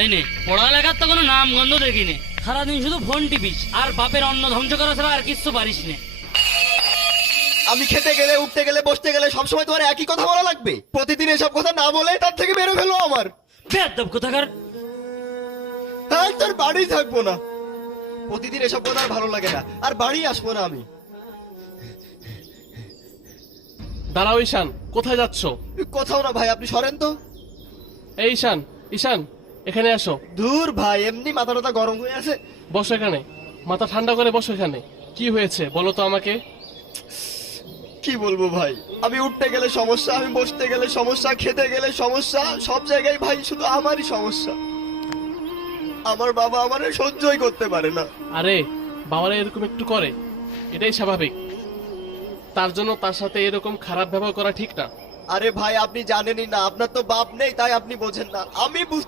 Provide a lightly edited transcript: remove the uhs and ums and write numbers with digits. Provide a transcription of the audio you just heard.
এই নে, পড়ালেখার তো কোনো নাম গন্ধ দেখিনি। সারাদিন শুধু ফোন টিপিস আর বাপের অন্ন ধ্বংস করা ছাড়া আর কিচ্ছু পারিস না। আমি খেতে গেলে, উঠতে গেলে, বসতে গেলে সবসময় তোমার একই কথা বলা লাগবে? প্রতিদিন এসব কথা না বলে তার থেকে বেরো ফেলো আমার। বেয়াদব কোথাকার। হ্যাঁ, তোর বাড়ি থাকবো না। প্রতিদিন এসব কথা আর ভালো লাগে না, আর বাড়ি আসবো না আমি। দাঁড়াও ঈশান, কোথায় যাচ্ছ? কোথাও না ভাই, আপনি সরেন তো। এই ঈশান, ঈশান এখানে আসো। দূর ভাই, এমনি মাথা টাথা গরম হয়ে আছে। বসো এখানে, মাথা ঠান্ডা করে বসো এখানে। কি হয়েছে বলো তো আমাকে। কি বলবো ভাই, আমি উঠতে গেলে সমস্যা, আমি বসতে গেলে সমস্যা, খেতে গেলে সমস্যা, সব জায়গায় ভাই শুধু আমারই সমস্যা। আমার বাবা আমারে সহ্যই করতে পারে না। আরে বাবারা এরকম একটু করে, এটাই স্বাভাবিক। তার জন্য তার সাথে এরকম খারাপ ব্যবহার করা ঠিক না। আরে ভাই, আপনি জানেনই না, আপনার তো বাপ নেই, তাই আপনি বোঝেন না। আমি বুঝতে